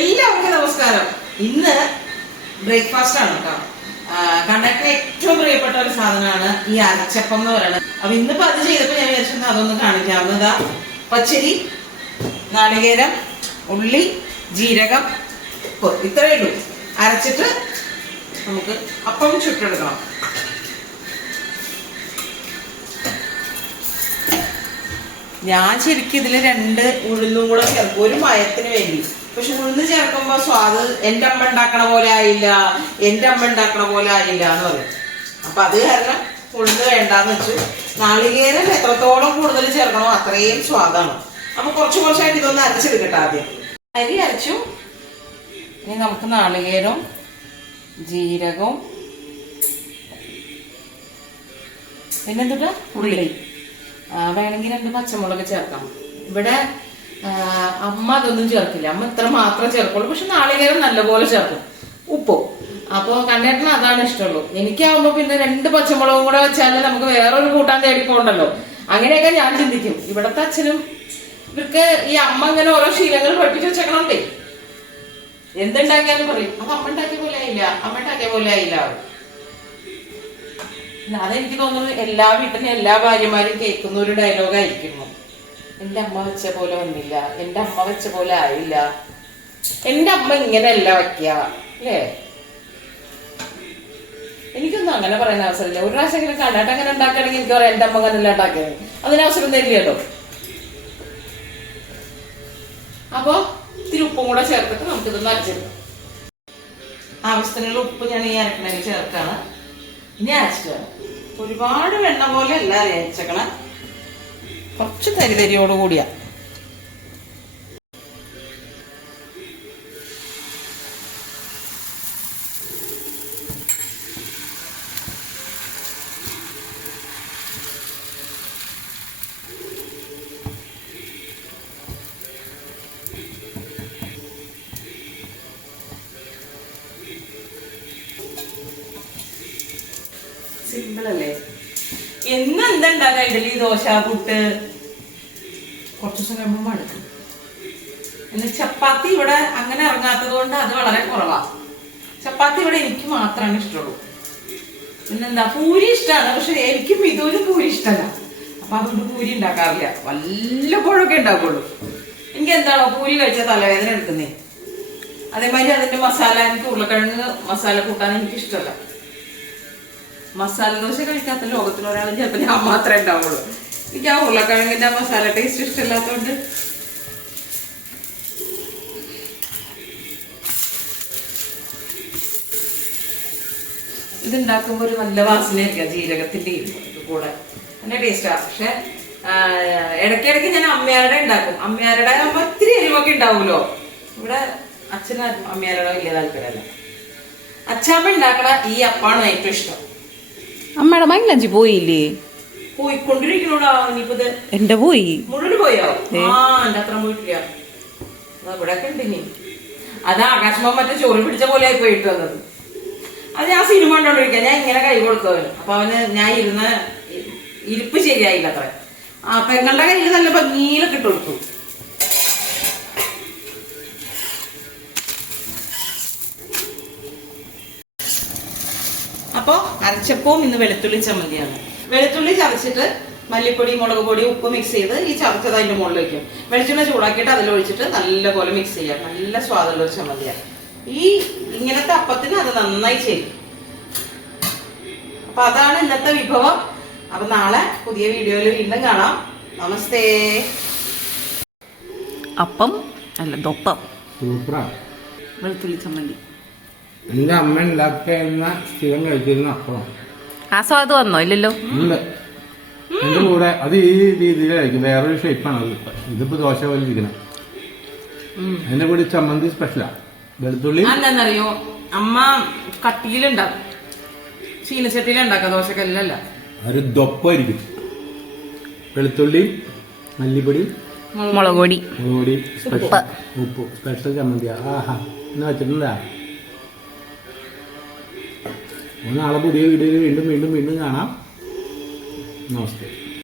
എല്ലാവർക്കും നമസ്കാരം. ഇന്ന് ബ്രേക്ക്ഫാസ്റ്റ് ആണ് കേട്ടോ. കണ്ണേട്ടന് ഏറ്റവും പ്രിയപ്പെട്ട ഒരു സാധനമാണ് ഈ അരച്ചപ്പം എന്ന് പറയുന്നത്. അപ്പൊ ഇന്നിപ്പോ അത് ചെയ്തപ്പോ ഞാൻ വിചാരിച്ചത് അതൊന്ന് കാണിക്കാവുന്നതാ. പച്ചരി, നാളികേരം, ഉള്ളി, ജീരകം, ഉപ്പ്, ഇത്രയേ ഉള്ളൂ. അരച്ചിട്ട് നമുക്ക് അപ്പം ചുട്ടെടുക്കണം. ഞാൻ ശരിക്കും ഇതിൽ 2 ഉഴുന്നും കൂടെ ചേർക്കും, ഒരു മയത്തിന് വേണ്ടി. പക്ഷെ ഉഴുന്ന് ചേർക്കുമ്പോ സ്വാദ് എന്റെ അമ്മ ഉണ്ടാക്കണ പോലെ ആയില്ല എന്ന് പറയും. അപ്പൊ അത് കാരണം ഉഴുന്ന് വേണ്ടാന്ന് വെച്ച് നാളികേരം എത്രത്തോളം കൂടുതൽ ചേർക്കണോ അത്രയും സ്വാദാണ്. അപ്പൊ കുറച്ചായിട്ട് ഇതൊന്ന് അരച്ചെടുക്കട്ടെ. ആദ്യം അരി അരച്ചു. ഇനി നമുക്ക് നാളികേരവും ജീരകവും പിന്നെന്തുട്ടാ ഉള്ളി, വേണമെങ്കിൽ 2 പച്ചമുളക് ചേർക്കാം. ഇവിടെ അമ്മ അതൊന്നും ചേർക്കില്ല, അമ്മ ഇത്ര മാത്രം ചേർക്കുള്ളൂ. പക്ഷെ നാളികേരം നല്ലപോലെ ചേർക്കും, ഉപ്പും. അപ്പൊ കണ്ണേട്ടന് അതാണ് ഇഷ്ടമുള്ളൂ. എനിക്കാവുമ്പോ പിന്നെ 2 പച്ചമുളകും കൂടെ വെച്ചാൽ നമുക്ക് വേറൊരു കൂട്ടാൻ തേടിപ്പോണ്ടല്ലോ. അങ്ങനെയൊക്കെ ഞാൻ ചിന്തിക്കും. ഇവിടത്തെ അച്ഛനും ഇവർക്ക് ഈ അമ്മ ഇങ്ങനെ ഓരോ ശീലങ്ങൾ പഠിപ്പിച്ചു വെച്ചേക്കണോണ്ടേ എന്തുണ്ടാക്കിയാലും പറയും അത് അമ്മ ഉണ്ടാക്കിയ പോലെ ആയില്ല. അതെനിക്ക് തോന്നുന്നത് എല്ലാ വീട്ടിലും എല്ലാ ഭാര്യമാരും കേൾക്കുന്ന ഒരു ഡയലോഗായിരിക്കുന്നു. എന്റെ അമ്മ വെച്ച പോലെ വന്നില്ല, എന്റെ അമ്മ വെച്ച പോലെ ആയില്ല, എന്റെ അമ്മ ഇങ്ങനെയല്ല വയ്ക്കുക, അല്ലേ? എനിക്കൊന്നും അങ്ങനെ പറയുന്ന അവസരമില്ല. ഒരു പ്രാവശ്യം ഇങ്ങനെ കണ്ടാട്ട് അങ്ങനെ ഉണ്ടാക്കുകയാണെങ്കിൽ എനിക്ക് പറയാം എന്റെ അമ്മ അങ്ങനെയല്ല ഉണ്ടാക്കിയത്. അതിനവസരം തരില്ലല്ലോ. അപ്പൊ ഇത്തിരി ഉപ്പും കൂടെ ചേർത്തിട്ട് നമുക്കിതൊന്ന് അരച്ചെടുക്കാം. ആവശ്യത്തിനുള്ള ഉപ്പ് ഞാൻ ഈ അരക്കണയിൽ ചേർക്കാണ്. ഇനി അരച്ചിട്ട് ഒരുപാട് വെണ്ണ പോലെ അല്ല അരച്ചേക്കണം, കുറച്ച് തരിതരിയോട് കൂടിയാ. സിമ്പിൾ അല്ലേ? എന്തുണ്ടാക്കാം, ഇഡലി, ദോശ, പുട്ട്, കുറച്ചു ദിവസം കഴിയുമ്പോൾ മടുക്കും. എന്നാൽ ചപ്പാത്തി ഇവിടെ അങ്ങനെ ഇറങ്ങാത്തത് കൊണ്ട് അത് വളരെ കുറവാണ്. ചപ്പാത്തി ഇവിടെ എനിക്ക് മാത്രമാണ് ഇഷ്ടമുള്ളൂ. പിന്നെന്താ, പൂരി ഇഷ്ടമാണ്. പക്ഷെ എനിക്കും ഇതൊരു പൂരി ഇഷ്ടമല്ല. അപ്പൊ അതുകൊണ്ട് പൂരി ഉണ്ടാക്കാറില്ല, വല്ലപ്പോഴൊക്കെ ഉണ്ടാക്കുള്ളൂ. എനിക്ക് എന്താണോ പൂരി കഴിച്ചാൽ തലവേദന എടുക്കുന്നേ. അതേമാതിരി അതിന്റെ മസാല, എനിക്ക് ഉരുളക്കിഴങ്ങ് മസാല കൂട്ടാൻ എനിക്ക് ഇഷ്ടമല്ല. മസാല ദോശ കഴിക്കാത്ത ലോകത്തിൽ ഒരാളും ചിലപ്പോൾ ഞാൻ മാത്രമേ ഉണ്ടാവുള്ളൂ. എനിക്ക് ആ ഉരുളക്കിഴങ്ങിന്റെ മസാല ടേസ്റ്റ് ഇഷ്ടമില്ലാത്തതുകൊണ്ട് ഇതുണ്ടാക്കുമ്പോൾ ഒരു നല്ല വാസനയായിരിക്കാം ജീരകത്തിന്റെയും കൂടെ, നല്ല ടേസ്റ്റാ. പക്ഷെ ഇടയ്ക്കിടയ്ക്ക് ഞാൻ അമ്മയാരുടെ ഉണ്ടാക്കും. അമ്മയാരുടെ ആകുമ്പോ ഒത്തിരി എരിവൊക്കെ ഉണ്ടാവുമല്ലോ. ഇവിടെ അച്ഛന് അമ്മയാരുടെ വലിയ താല്പര്യമല്ല. അച്ഛാമ്മ ഉണ്ടാക്കണ ഈ അപ്പാണ് ഏറ്റവും ഇഷ്ടം. അമ്മയുടെ മൈലാഞ്ചി പോയില്ലേ? പോയിക്കൊണ്ടിരിക്കണോടാ. ഇനിയിപ്പോ എന്റെ പോയി മുഴുവൻ പോയോ? എന്റെ അത്ര പോയിട്ടില്ല. ഇവിടെ ഒക്കെ ഉണ്ട്. ഇനി അത് ആകാശമാൻ മറ്റേ ചോറ് പിടിച്ച പോലെ ആയി പോയിട്ട് വന്നത്. അത് ഞാൻ സിനിമ കണ്ടോണ്ടിരിക്കുക. ഞാൻ ഇങ്ങനെ കൈ കൊടുത്തവന്. അപ്പൊ അവന് ഞാൻ ഇരുന്ന ഇരിപ്പ് ശരിയായില്ല അത്ര. പെങ്ങളുടെ കയ്യിൽ നല്ല ഭംഗിയിലൊക്കെ ഇട്ട് കൊടുത്തു. അപ്പൊ അരച്ചപ്പവും ഇന്ന് വെളുത്തുള്ളി ചമ്മന്തിയാണ്. വെളുത്തുള്ളി ചതച്ചിട്ട് മല്ലിപ്പൊടി, മുളക് പൊടി, ഉപ്പ് മിക്സ് ചെയ്ത് ഈ ചതച്ചത് അതിന്റെ മുകളിൽ വയ്ക്കും. വെളിച്ചെണ്ണ ചൂടാക്കിയിട്ട് അതിലൊഴിച്ചിട്ട് നല്ലപോലെ മിക്സ് ചെയ്യാം. നല്ല സ്വാദുള്ള ഒരു ചമ്മന്തിയാണ്. ഈ ഇങ്ങനത്തെ അപ്പത്തിന് അത് നന്നായി ചെയ്യും. അപ്പൊ അതാണ് ഇന്നത്തെ വിഭവം. അപ്പൊ നാളെ പുതിയ വീഡിയോയിൽ വീണ്ടും കാണാം. നമസ്തേ. അപ്പം അല്ല ദൊപ്പം, വെളുത്തുള്ളി ചമ്മന്തി എന്റെ അമ്മ ഉണ്ടാക്കുന്ന സ്ഥിരം കഴിച്ചിരുന്ന അപ്പം ആ സ്വാദ് വന്നോ? ഇല്ലല്ലോ. ഉണ്ട്. എന്റെ കൂടെ അത് ഈ രീതിയിലായിരിക്കും, വേറൊരു ഷേപ്പാണ് അത്. ഇതിപ്പോ ദോശ പോലെ ഇരിക്കണം. അതിന്റെ കൂടെ ചമ്മന്തി സ്പെഷ്യലാ. വെളുത്തുള്ളി എന്താണെന്നറിയോ, അമ്മ കട്ടിയിലുണ്ടാക്കും, ചീനച്ചട്ടിയിലുണ്ടാക്കാം, ദോശക്കല്ലല്ല. ഒരു ദൊപ്പായിരിക്കും. വെളുത്തുള്ളി, മല്ലിപ്പൊടി, മുളക് പൊടി, ഉപ്പ്, സ്പെഷ്യൽ ചമ്മന്തിയാ. ആഹാ, എന്ന് വെച്ചിട്ടുണ്ടാ. നാളെ പുതിയ വീഡിയോയിൽ വീണ്ടും കാണാം. നമസ്തേ.